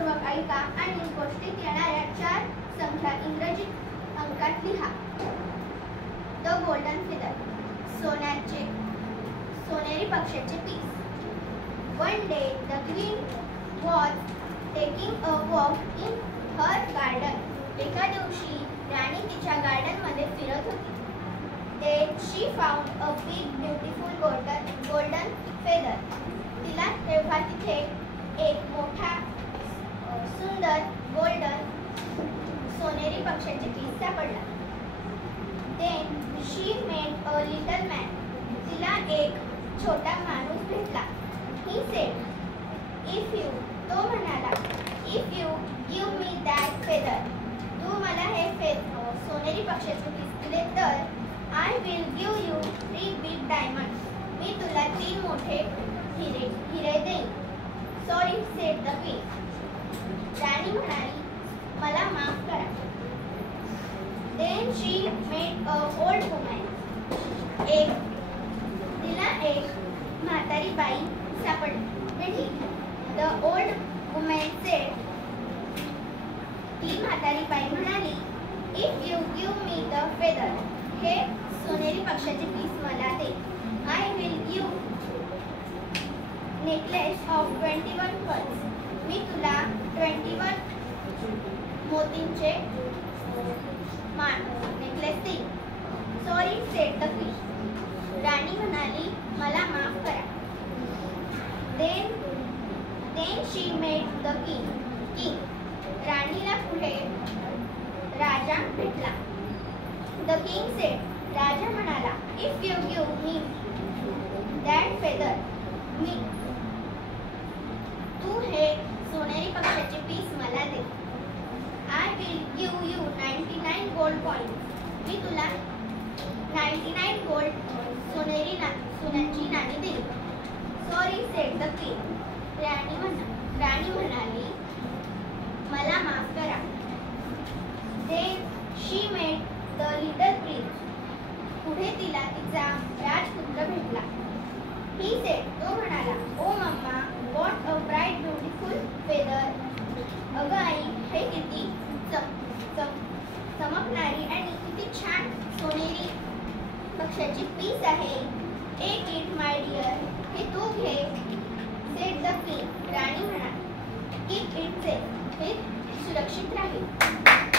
लक्षपूर्वक ऐका आणि गोष्टीत येणाऱ्या 4 संख्या इंग्रजी अंकात लिहा. द गोल्डन फेदर, सोनेरी पक्ष्याचे piece. One day the queen was taking a walk in her garden. एका दिवशी राणी तिच्या गार्डन मध्ये फिरत होती. Then she found a big beautiful golden feather. तिला तेव्हा तिथे एक मोठा सुंदर गोल्डन सोनेरी पक्ष्याचे पीस सापडला. Then she met a little man. तिला एक छोटा माणूस भेटला. He said, तो म्हणाला, if you give me that feather, तू मला हे सोनेरी पक्ष्याचे पीस दिले तर I will give you 3 big diamonds. मी तुला 3 मोठे हिरे देईन. Sorry, said the queen. राणी म्हणाली, मला माफ करा. Then she met a old woman. तिला एक म्हातारी बाई भेटली. The old woman said, ती म्हातारी बाई म्हणाली, if you give me the feather, हे सोनेरी पक्ष्याचे पीस मला दे. I will give necklace of 21 pearls. मी तुला 21 मोतींचे नेकलेस देईन. Sorry, said the queen. राणी म्हणाली, मला माफ करा. Then she met the king. राणीला पुढे राजा भेटला. The king said, राजा म्हणाला, if you give me that feather, तू हे सोनेरी पक्ष्याचे पीस मला दे. I will give you 99 gold coins. मी तुला 99 गोल्ड सोन्याची नाणी देईन. Sorry, said the king. राणी म्हणाली, मला माफ करा. Then she met the little prince. पुढे तिला तिचा राजपुत्र भेटला. He said, तो म्हणाला, oh mama, what a bright beautiful feather. अगं आई, हे किती चमकणारी आणि किती छान सोनेरी पक्ष्याची पीस आहे. Take it, my dear. हे तू घे. Said the king. राणी म्हणाली, keep it safe. हे सुरक्षित राहील.